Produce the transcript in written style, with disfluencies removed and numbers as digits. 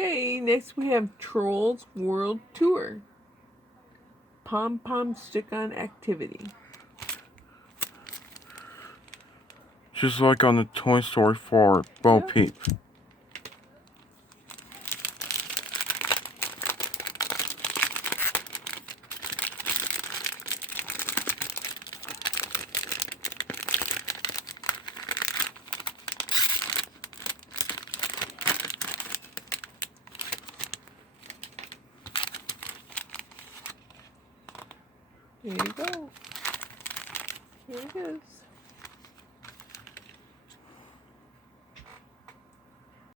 Okay, next we have Trolls World Tour. Pom-Pom stick-on activity. Just like on the Toy Story 4 Bo Peep. There you go. Here it is.